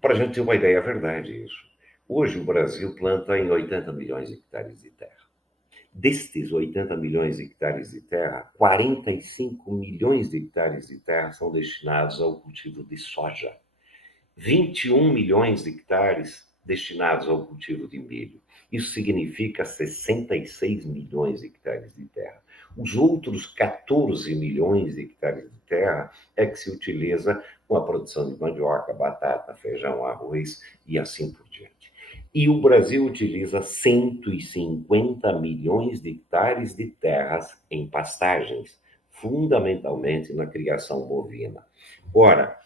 Para a gente ter uma ideia, é verdade isso. Hoje o Brasil planta em 80 milhões de hectares de terra. Destes 80 milhões de hectares de terra, 45 milhões de hectares de terra são destinados ao cultivo de soja. 21 milhões de hectares destinados ao cultivo de milho. Isso significa 66 milhões de hectares de terra. Os outros 14 milhões de hectares de terra é que se utiliza com a produção de mandioca, batata, feijão, arroz e assim por diante. E o Brasil utiliza 150 milhões de hectares de terras em pastagens, fundamentalmente na criação bovina. Ora,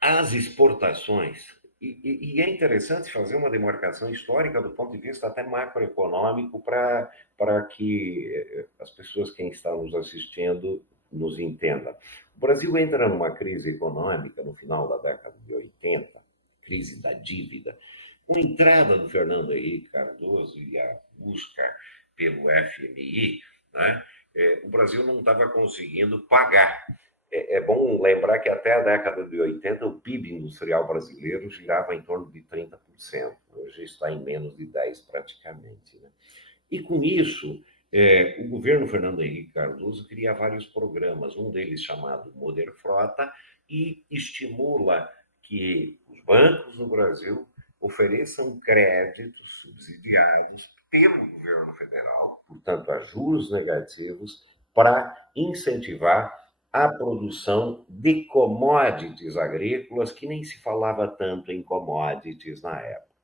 as exportações, e é interessante fazer uma demarcação histórica do ponto de vista até macroeconômico para que as pessoas, quem está nos assistindo, nos entendam. O Brasil entra numa crise econômica no final da década de 80, crise da dívida, com a entrada do Fernando Henrique Cardoso e a busca pelo FMI, né? O Brasil não estava conseguindo pagar. É bom lembrar que até a década de 80 o PIB industrial brasileiro girava em torno de 30%. Hoje está em menos de 10% praticamente. Né? E com isso, o governo Fernando Henrique Cardoso cria vários programas, um deles chamado Moder Frota, e estimula que os bancos no Brasil ofereçam créditos subsidiados pelo governo federal, portanto, a juros negativos, para incentivar a produção de commodities agrícolas, que nem se falava tanto em commodities na época.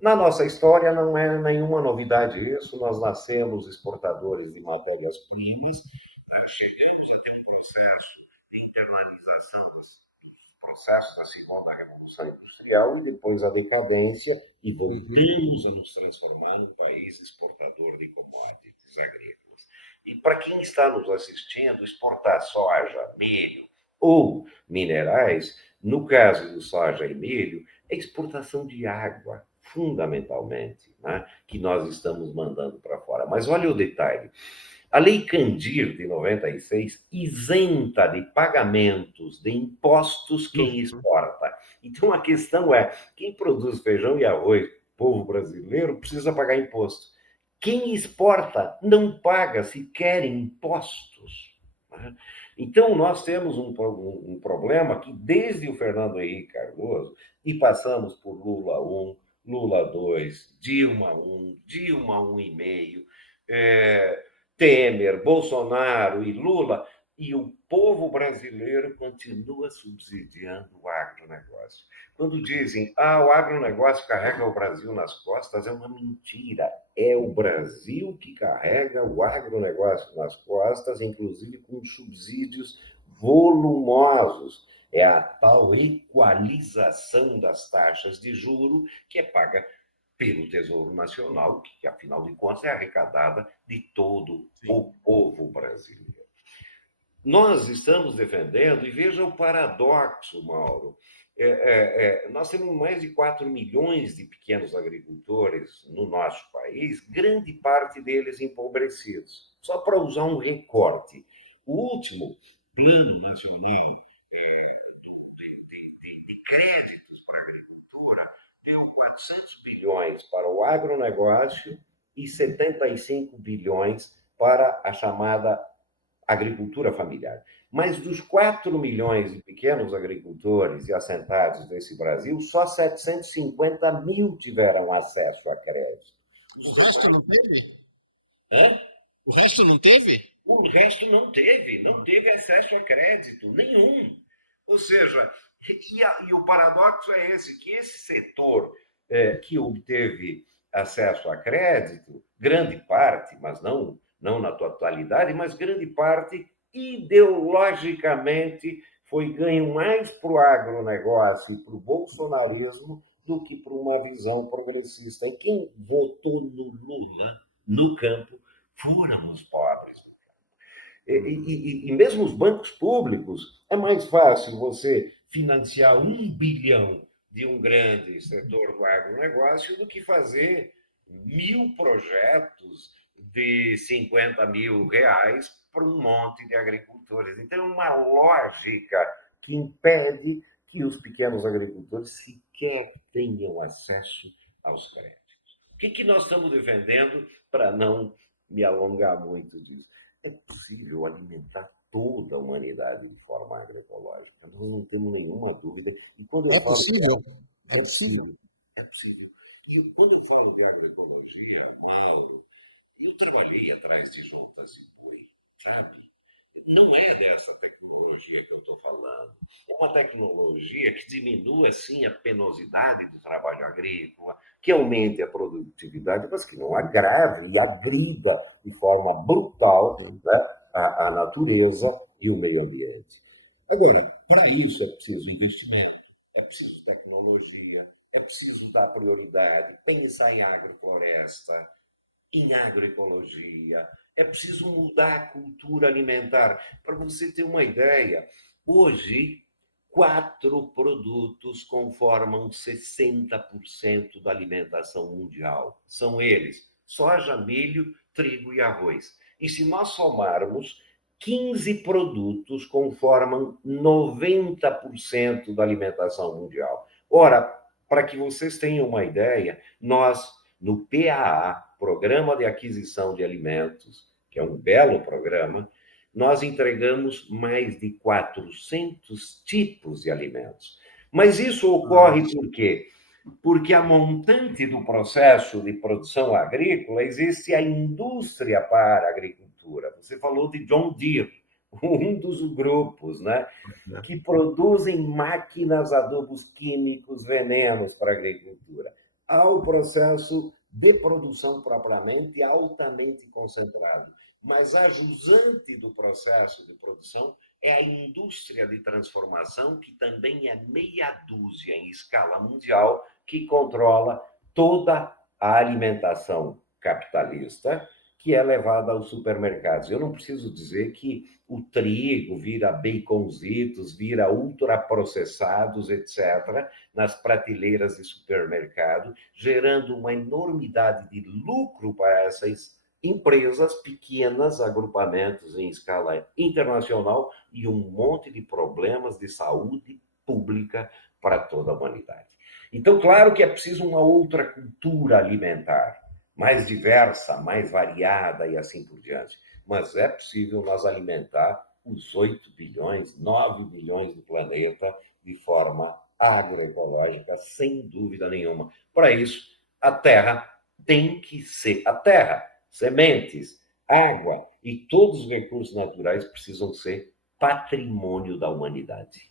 Na nossa história não é nenhuma novidade isso, nós nascemos exportadores de matérias-primas, chegamos a ter um processo de internalização dos processos da segunda revolução industrial e depois a decadência, e voltamos a nos transformar num país exportador de commodities agrícolas. E para quem está nos assistindo, exportar soja, milho ou minerais, no caso do soja e milho, é exportação de água, fundamentalmente, né, que nós estamos mandando para fora. Mas olha o detalhe. A Lei Candir, de 96, isenta de pagamentos de impostos quem exporta. Então, a questão é, quem produz feijão e arroz, povo brasileiro, precisa pagar imposto. Quem exporta não paga sequer impostos. Né? Então, nós temos um problema que, desde o Fernando Henrique Cardoso, e passamos por Lula 1, Lula 2, Dilma 1, Dilma 1,5, Temer, Bolsonaro e Lula, e o povo brasileiro continua subsidiando o agronegócio. Quando dizem, o agronegócio carrega o Brasil nas costas, é uma mentira. É o Brasil que carrega o agronegócio nas costas, inclusive com subsídios volumosos. É a tal equalização das taxas de juro que é paga pelo Tesouro Nacional, que, afinal de contas, é arrecadada de todo o povo brasileiro. Nós estamos defendendo, e veja o paradoxo, Mauro, nós temos mais de 4 milhões de pequenos agricultores no nosso país, grande parte deles empobrecidos. Só para usar um recorte, o último Plano Nacional de créditos para a agricultura deu 400 bilhões para o agronegócio e 75 bilhões para a chamada agricultura familiar. Mas dos 4 milhões de pequenos agricultores e assentados desse Brasil, só 750 mil tiveram acesso a crédito. O resto não teve? Hã? O resto não teve? O resto não teve acesso a crédito nenhum. Ou seja, e o paradoxo é esse, que esse setor que obteve acesso a crédito, grande parte, mas não na totalidade, mas grande parte, ideologicamente, foi ganho mais para o agronegócio e para o bolsonarismo do que para uma visão progressista. E quem votou no Lula, no campo, foram os pobres. E mesmo os bancos públicos, é mais fácil você financiar 1 bilhão de um grande setor do agronegócio do que fazer 1.000 projetos de 50 mil reais para um monte de agricultores. Então, é uma lógica que impede que os pequenos agricultores sequer tenham acesso aos créditos. O que nós estamos defendendo, para não me alongar muito disso? É possível alimentar toda a humanidade de forma agroecológica. Nós não temos nenhuma dúvida. E quando eu É falo que possível. É é possível. possível, é possível. E quando eu falo de agroecologia, Mauro, eu trabalhei atrás de juntas de boi, sabe? Não é dessa tecnologia que eu estou falando. É uma tecnologia que diminua, sim, a penosidade do trabalho agrícola, que aumente a produtividade, mas que não agrave e agrida de forma brutal, né, a natureza e o meio ambiente. Agora, para isso é preciso investimento, é preciso tecnologia, é preciso dar prioridade, pensar em agrofloresta, em agroecologia. É preciso mudar a cultura alimentar. Para você ter uma ideia, hoje, 4 produtos conformam 60% da alimentação mundial. São eles: soja, milho, trigo e arroz. E se nós somarmos, 15 produtos conformam 90% da alimentação mundial. Ora, para que vocês tenham uma ideia, nós, no PAA, Programa de Aquisição de Alimentos, que é um belo programa, nós entregamos mais de 400 tipos de alimentos. Mas isso ocorre por quê? Porque a montante do processo de produção agrícola existe a indústria para a agricultura. Você falou de John Deere, um dos grupos, né, que produzem máquinas, adubos químicos, venenos para a agricultura. Há o processo de produção propriamente altamente concentrado, mas a jusante do processo de produção é a indústria de transformação, que também é meia dúzia em escala mundial, que controla toda a alimentação capitalista que é levada aos supermercados. Eu não preciso dizer que o trigo vira baconzitos, vira ultraprocessados, etc., nas prateleiras de supermercado, gerando uma enormidade de lucro para essas empresas pequenas, agrupamentos em escala internacional e um monte de problemas de saúde pública para toda a humanidade. Então, claro que é preciso uma outra cultura alimentar, mais diversa, mais variada e assim por diante. Mas é possível nós alimentar os 8 bilhões, 9 bilhões do planeta de forma agroecológica, sem dúvida nenhuma. Para isso, a terra tem que ser a terra. Sementes, água e todos os recursos naturais precisam ser patrimônio da humanidade.